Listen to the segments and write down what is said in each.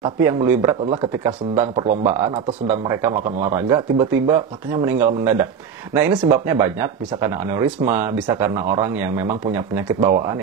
Tapi yang lebih berat adalah ketika sedang perlombaan atau sedang mereka melakukan olahraga, tiba-tiba katanya meninggal mendadak. Nah, ini sebabnya banyak, bisa karena aneurisma, bisa karena orang yang memang punya penyakit bawaan.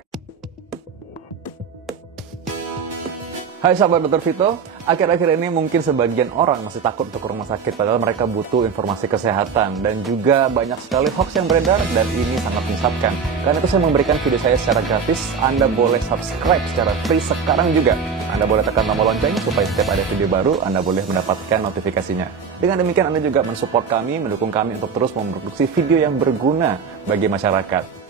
Hai sahabat Dr. Vito, akhir-akhir ini mungkin sebagian orang masih takut untuk ke rumah sakit, padahal mereka butuh informasi kesehatan. Dan juga banyak sekali hoax yang beredar, dan ini sangat menyesatkan. Karena itu saya memberikan video saya secara gratis, Anda boleh subscribe secara free sekarang juga. Anda boleh tekan tombol lonceng supaya setiap ada video baru, Anda boleh mendapatkan notifikasinya. Dengan demikian Anda juga mensupport kami, mendukung kami untuk terus memproduksi video yang berguna bagi masyarakat.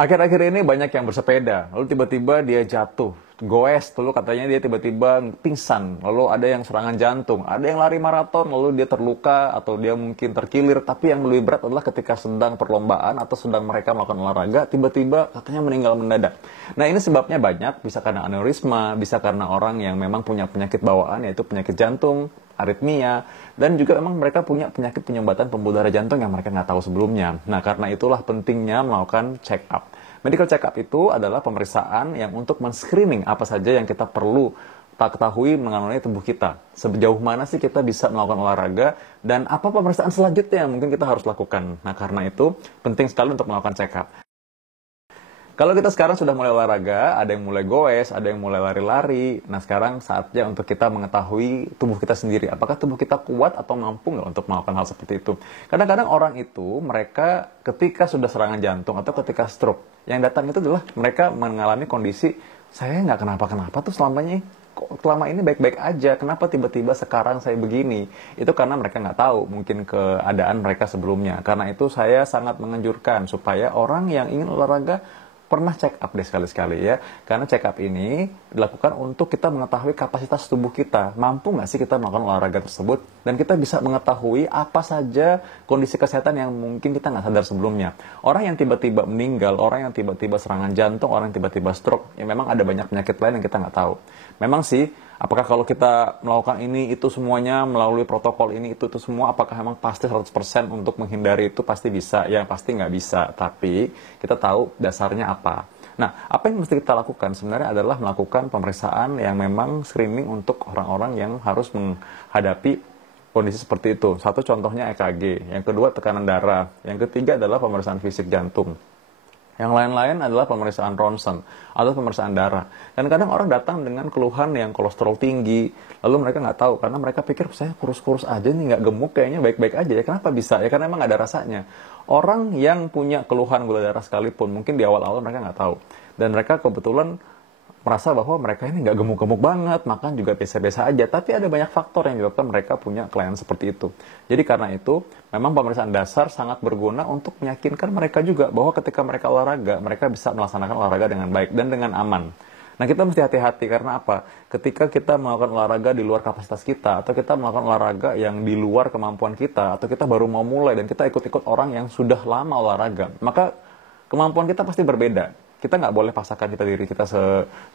Akhir-akhir ini banyak yang bersepeda, lalu tiba-tiba dia jatuh, goes, lalu katanya dia tiba-tiba pingsan, lalu ada yang serangan jantung, ada yang lari maraton, lalu dia terluka atau dia mungkin terkilir, tapi yang lebih berat adalah ketika sedang perlombaan atau sedang mereka melakukan olahraga, tiba-tiba katanya meninggal mendadak. Nah, ini sebabnya banyak, bisa karena aneurisma, bisa karena orang yang memang punya penyakit bawaan, yaitu penyakit jantung, aritmia, dan juga memang mereka punya penyakit penyumbatan pembuluh darah jantung yang mereka nggak tahu sebelumnya. Nah, karena itulah pentingnya melakukan check up. Medical check up itu adalah pemeriksaan yang untuk men-screening apa saja yang kita perlu ketahui mengenai tubuh kita. Sejauh mana sih kita bisa melakukan olahraga, dan apa pemeriksaan selanjutnya yang mungkin kita harus lakukan. Nah, karena itu penting sekali untuk melakukan check up. Kalau kita sekarang sudah mulai olahraga, ada yang mulai goes, ada yang mulai lari-lari. Nah, sekarang saatnya untuk kita mengetahui tubuh kita sendiri. Apakah tubuh kita kuat atau mampu nggak untuk melakukan hal seperti itu? Kadang-kadang orang itu, mereka ketika sudah serangan jantung atau ketika stroke, yang datang itu adalah mereka mengalami kondisi, saya nggak kenapa-kenapa tuh selamanya. Selama ini baik-baik aja, kenapa tiba-tiba sekarang saya begini? Itu karena mereka nggak tahu mungkin keadaan mereka sebelumnya. Karena itu saya sangat menganjurkan supaya orang yang ingin olahraga pernah check up deh sekali-sekali ya. Karena check up ini dilakukan untuk kita mengetahui kapasitas tubuh kita. Mampu nggak sih kita melakukan olahraga tersebut? Dan kita bisa mengetahui apa saja kondisi kesehatan yang mungkin kita nggak sadar sebelumnya. Orang yang tiba-tiba meninggal, orang yang tiba-tiba serangan jantung, orang yang tiba-tiba stroke, ya memang ada banyak penyakit lain yang kita nggak tahu. Memang sih, apakah kalau kita melakukan ini, itu semuanya, melalui protokol ini, itu semua, apakah memang pasti 100% untuk menghindari itu pasti bisa? Ya, pasti nggak bisa. Tapi, kita tahu dasarnya apa. Nah, apa yang mesti kita lakukan? Sebenarnya adalah melakukan pemeriksaan yang memang screening untuk orang-orang yang harus menghadapi kondisi seperti itu. Satu contohnya EKG, yang kedua tekanan darah, yang ketiga adalah pemeriksaan fisik jantung. Yang lain-lain adalah pemeriksaan ronsen atau pemeriksaan darah. Dan kadang orang datang dengan keluhan yang kolesterol tinggi, lalu mereka nggak tahu karena mereka pikir saya kurus-kurus aja nih, nggak gemuk, kayaknya baik-baik aja ya. Kenapa bisa? Ya karena emang nggak ada rasanya. Orang yang punya keluhan gula darah sekalipun mungkin di awal-awal mereka nggak tahu, dan mereka kebetulan merasa bahwa mereka ini nggak gemuk-gemuk banget, makan juga biasa-biasa aja. Tapi ada banyak faktor yang menyebabkan mereka punya kelainan seperti itu. Jadi karena itu, memang pemeriksaan dasar sangat berguna untuk meyakinkan mereka juga bahwa ketika mereka olahraga, mereka bisa melaksanakan olahraga dengan baik dan dengan aman. Nah, kita mesti hati-hati karena apa? Ketika kita melakukan olahraga di luar kapasitas kita, atau kita melakukan olahraga yang di luar kemampuan kita, atau kita baru mau mulai dan kita ikut-ikut orang yang sudah lama olahraga, maka kemampuan kita pasti berbeda. Kita nggak boleh paksakan diri kita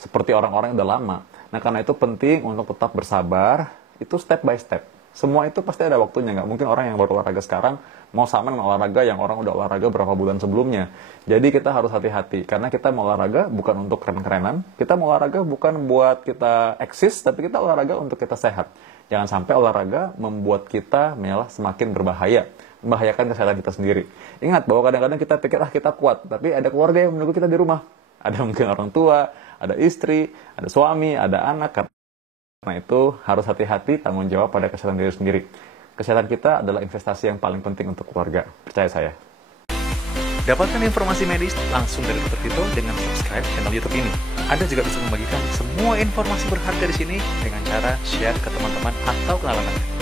seperti orang-orang yang udah lama. Nah, karena itu penting untuk tetap bersabar, itu step by step. Semua itu pasti ada waktunya, nggak mungkin orang yang baru olahraga sekarang mau sama dengan olahraga yang orang udah olahraga berapa bulan sebelumnya. Jadi kita harus hati-hati, karena kita mau olahraga bukan untuk keren-kerenan, kita mau olahraga bukan buat kita eksis, tapi kita olahraga untuk kita sehat. Jangan sampai olahraga membuat kita malah semakin berbahaya, membahayakan kesehatan kita sendiri. Ingat bahwa kadang-kadang kita pikir, kita kuat, tapi ada keluarga yang menunggu kita di rumah. Ada mungkin orang tua, ada istri, ada suami, ada anak. Karena itu harus hati-hati, tanggung jawab pada kesehatan diri sendiri. Kesehatan kita adalah investasi yang paling penting untuk keluarga. Percaya saya. Dapatkan informasi medis langsung dari Dr. Vito dengan subscribe channel YouTube ini. Anda juga bisa membagikan semua informasi berharga di sini dengan cara share ke teman-teman atau kenalan Anda.